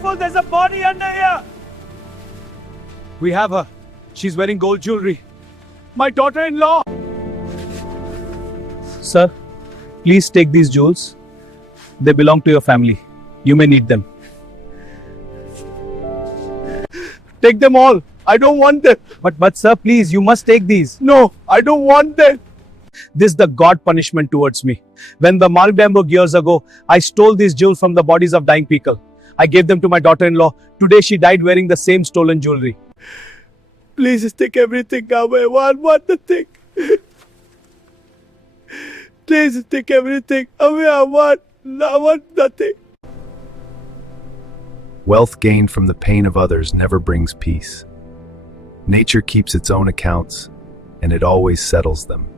careful, there's a body under here. We have her. She's wearing gold jewelry. My daughter-in-law. Sir, please take these jewels. They belong to your family. You may need them. Take them all. I don't want them. But sir, please, you must take these. No, I don't want them. This is the God punishment towards me. When the Malmdamburg years ago, I stole these jewels from the bodies of dying people. I gave them to my daughter-in-law. Today she died wearing the same stolen jewelry. Please just take everything away. I want the thing. Please just take everything away. I want nothing. Wealth gained from the pain of others never brings peace. Nature keeps its own accounts, and it always settles them.